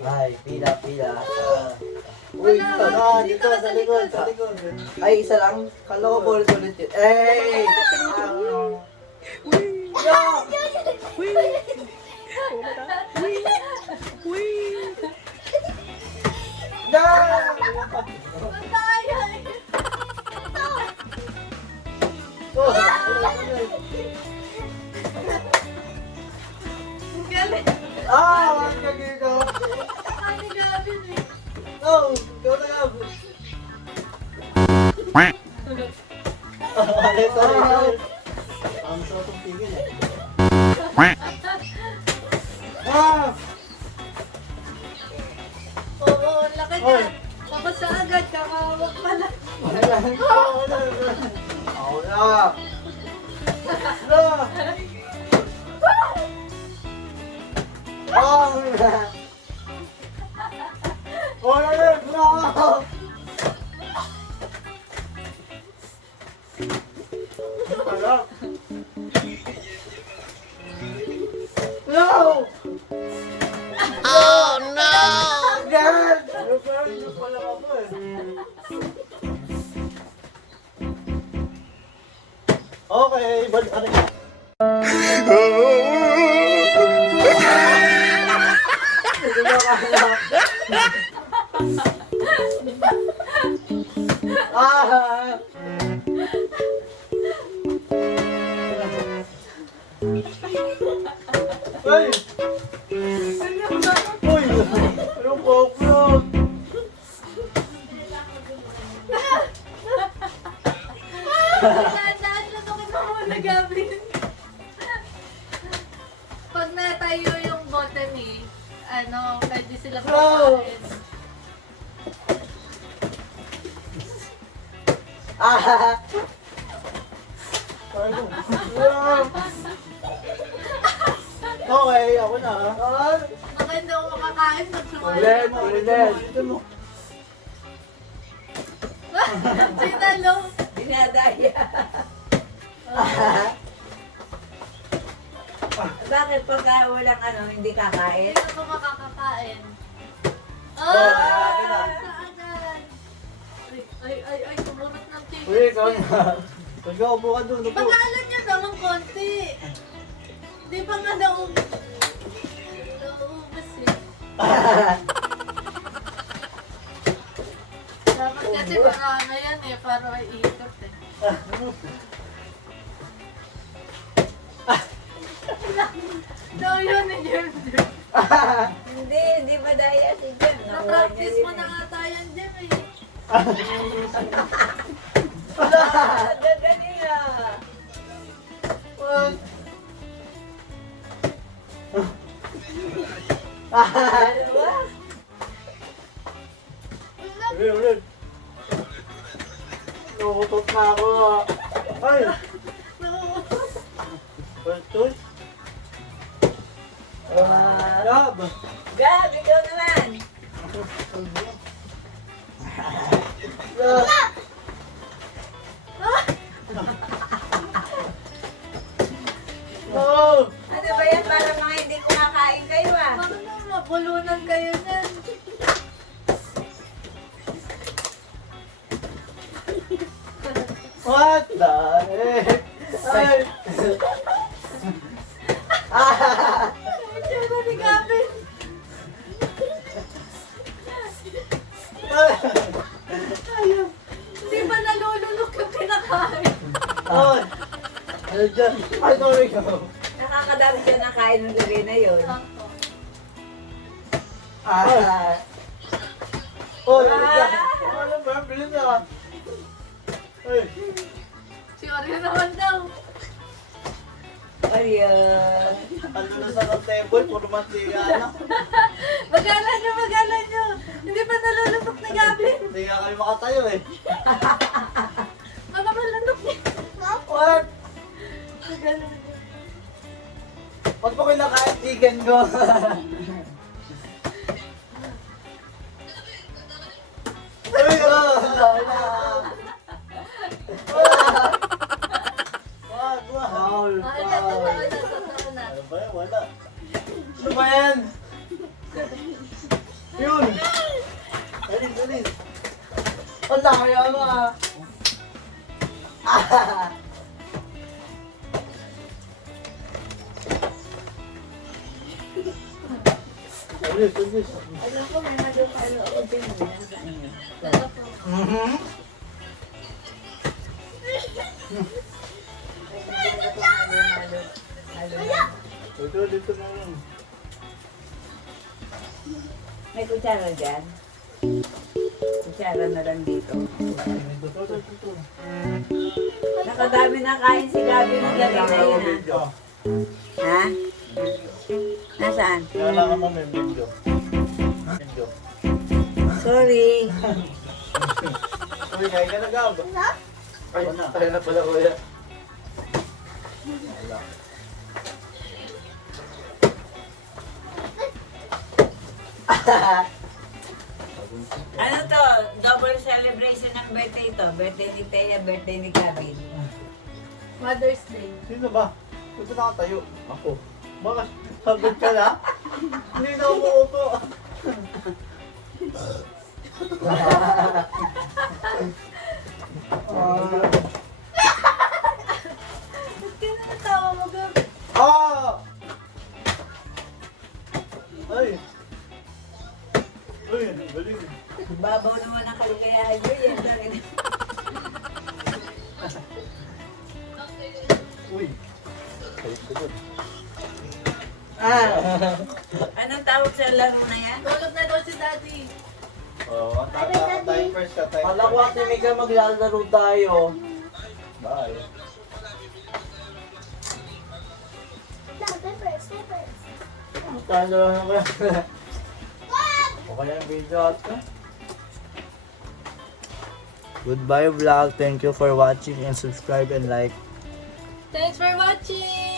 Ay, pila. Uy, Dito sa likod. Ay, isa lang. Kala ko ulit yun. Hey! Ang gagawin ko. Oh, go na lang. Sorry. Ang sarap ng tigil eh. Oo, laki ka. Papasa agad, kakawak pala. Ako na. No! Oh no! God! Pala ako eh. Okay, balik ka na. Ah! Ay! Uy! Anong poplog? Tandaan na ito kita muna, Gabi. Pag natayo yung bottom eh, pwede sila kumain. Ah! Okay, ako na. Maganda kung makakain, magsumayo. Ulit. Sinalo. Dinadaya. Bakit pagka walang hindi kakain? Hindi na ito makakakain. Oh, Saan? Ay, tumulot ng chicken. Uy, ikaw na. Pagkaupo ka doon. Upo. Pag-aalan niya naman konti. Di pa nga naubos eh. Dapat kasi marami yan eh, para may ikot eh. No, yun eh, yun. Hindi ba daya si Jem? Na-practice mo na nga tayo dyan eh. Gagaling What? Ulit. Nakutot na ako. Ay! Pagtul? Gab! Gab, ikaw naman! Oh! Ano ba yan? Para mga hindi kumakain kayo ah. Bakit naman mabulunan kayo dyan? What the heck? Ay! Ang tsura ni Gavin. Ayaw. Hindi ba nalulunok yung pinakain? Ay! Ano dyan? Ay, sorry ka. Nakakadami siya nakain ng gabi na yun. Sakto. Ah! Oh, ano dyan? Ano ba? Bilhin na. Ay! Si Oreo naman daw. Ayan. Ano na sa table? Puro mantika na. Magalan nyo. Hindi ba nalulunok ni Gavin? Hindi nga kami makatayo eh. Mga malunok niya. What? Magalan nyo. Ba't pa kinakain chicken ko? Ay, Foul. Ah, totoo na. Ano ba yan? Wala. Ano ba yan? Yun! Alis, alis! Ang daya mo ah! Alis, alis! Alam ko, may madupalo din mo yan sa inyo. Dala po. Mhm. Dito na yun. May kutsara dyan. Kutsara na lang dito. Dito. Nakadami na kain si Gabi ng gabi na yun ha. Ha? Nasaan? Kailangan mo may video. Video. Sorry. Uy, kaya ka na, Gab. Ay, tayo na pala, kuya. Wala. Ano to? Double celebration ng birthday ito. Birthday ni Thea, birthday ni Gabi. Mother's Day. Sino ba? Ito nakatayo. Ako. Baka sagot ka na? Hindi na umuupo. Ba't ka na natawa mo, Gab? Ah! Ay! Uy, galing. Babaw naman ang kaligayahan nyo yan. Uy. Ay, sagot. Anong tawag sa laro na yan? Tulog na daw si Daddy. Oh, time first ka, time Kala ko ate Mika maglalaro tayo. Bye. Kala lang ako. O kaya yung video ate. Goodbye vlog. Thank you for watching and subscribe and like. Thanks for watching!